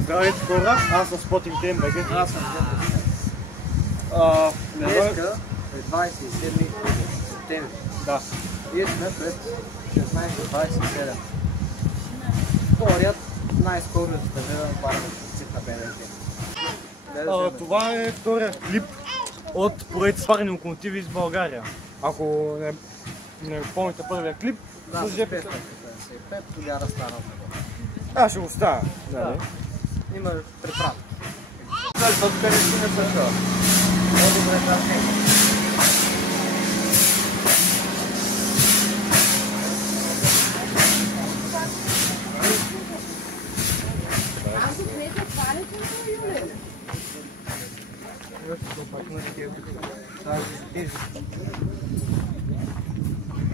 Здравейте хора, аз съм Spotting Team BG. Аз съм Днеска е 27 септември. Да. Ние сме пред 16:27. Вторият най-скоро стартиран парен цип на БДЖ. Това е вторият клип от проект Сварени локомотиви из България. Ако не помните първия клип, Да, с с ЖП. 575, тогава стана. Аз ще го ставя. Да. Има препратка. Защото къде си не също. По-добре да не.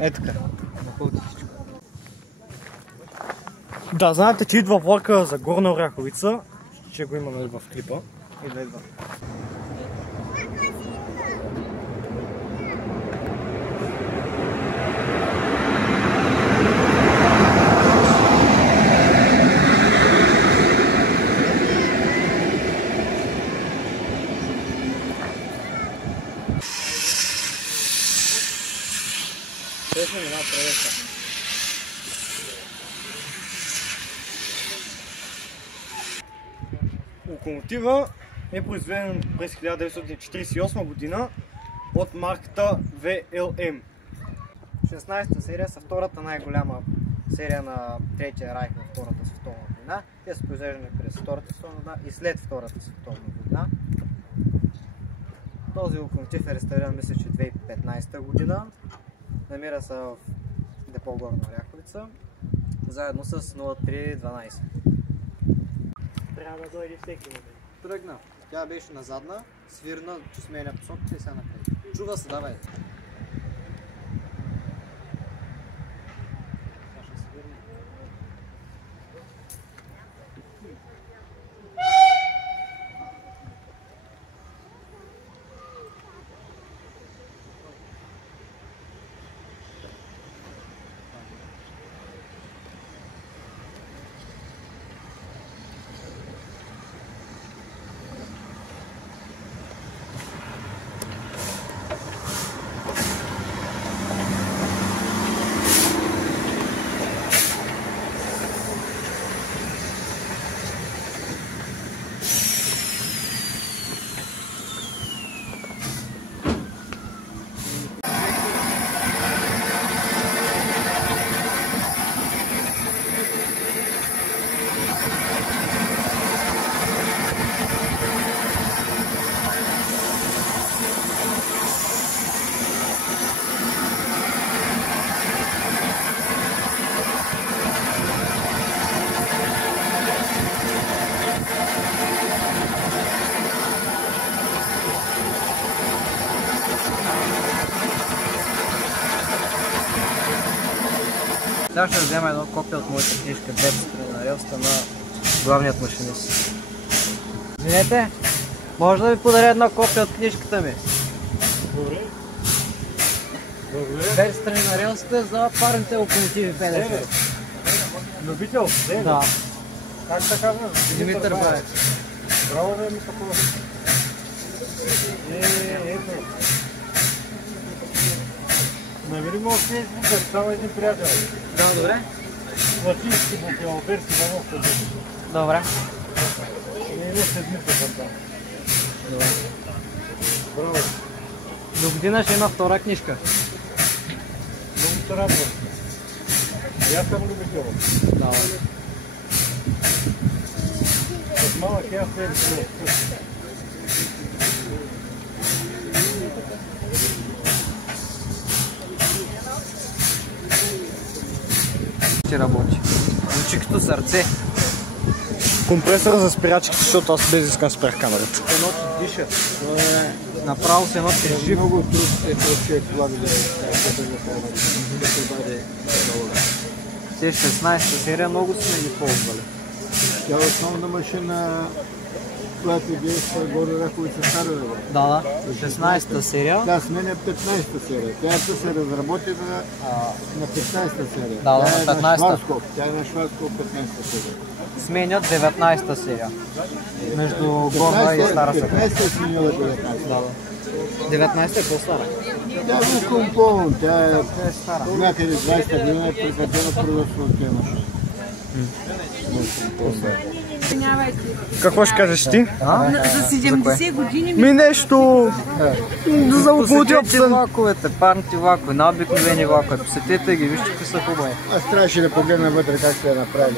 Е така. Да, знаете, че идва влака за Горна Оряховица. Ще го имаме в клипа. Идва. Локомотива е произведен през 1948 година от марката VLM. 16-та серия са втората най-голяма серия на Третия райх на Втората световна война. Те са произвеждани през Втората световна война и след Втората световна война. Този локомотив е реставриран, мисля, че 2015 година. Намира се в депо Горна Оряховица, заедно с 0312. Трябва да дойде всеки момент. Тръгна. Тя беше на задна, свирна, че сменя посоката и сега напред. Чува се, давай. Сега ще взема едно копие от моята книжка "Двете страни на релсата" на главният машинист. Извинете, може да ви подаря едно копие от книжката ми? Добре. "Двете страни на релсата" за парните локомотиви БДЖ. Любител? Да. Как така бе? Димитър Баев. Браво бе, Мисля. Ето. Намери му от Фейсбука, само един приятел. Да, добре. Латински букви, алберски бавовка. Добре. Не седмица съм там. Добре. Браво. До година ще има втора книжка. Много се радвам. И аз съм любител. Да. От малък аз не любител. Ще работи. Звучи като сърце. Компресора за спирачките, защото аз без искам спрях камерата. Едно ти диша. Направо се едно ти жив. Много труд е този човек това да бъде. Те 16-та серия много сме ги ползвали. Тя е основна машина, която действа горе Оряховица Старева. Да, 16-та серия. Тя сменя 15-та серия. Тя се разработи на 15-та серия. Да, тя е на 15-та. Тя е на Шварцков 15-та серия. сменят 19-та серия. Между Горна и Стара Сахара. 15 е сменила 19. 19-та е по-стара. Тя е компон, тя е стара. някъде 20-та година е прекратена производство от тези машини. Какво ще кажеш ти? За 70 години Ми нещо за локомотив. Посетете влаковете, парните влакове, на обикновени влакове. Посетете ги, вижте какви са хубави. Аз трябваше да погледна вътре как ще я направя.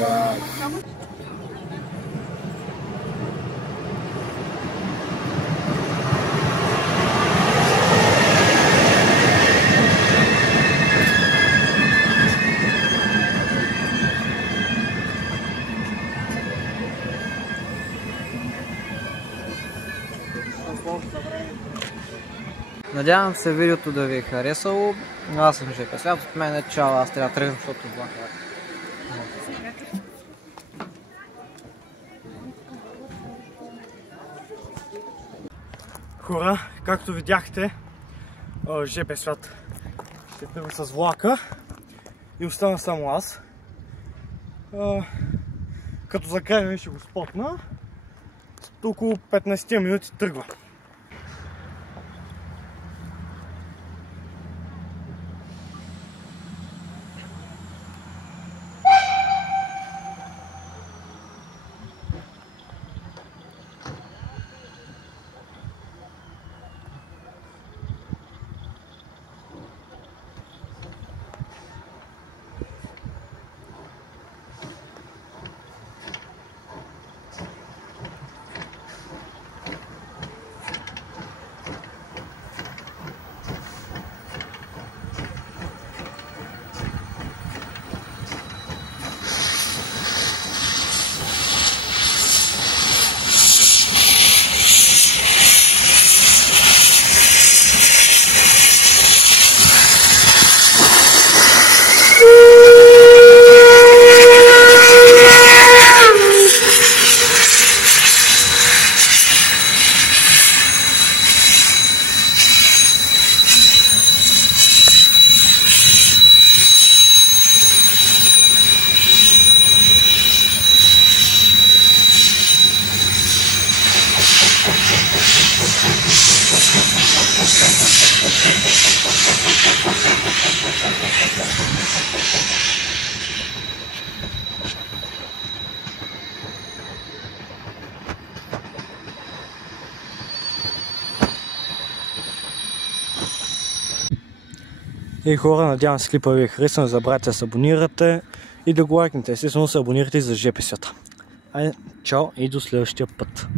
Надявам се видеото да ви е харесало. Аз съм Жека Свят, от мен е чао, аз трябва да тръгна, защото влака. Хора, както видяхте, ЖП Свят ще тръгва с влака и остана само аз. Като за край ще го спотна, около 15 минути тръгва. И хора, надявам се клипа ви е харесан, не забравяйте да се абонирате и да го лайкнете. Естествено се абонирате и за ЖП Свята. Айде, чао и до следващия път.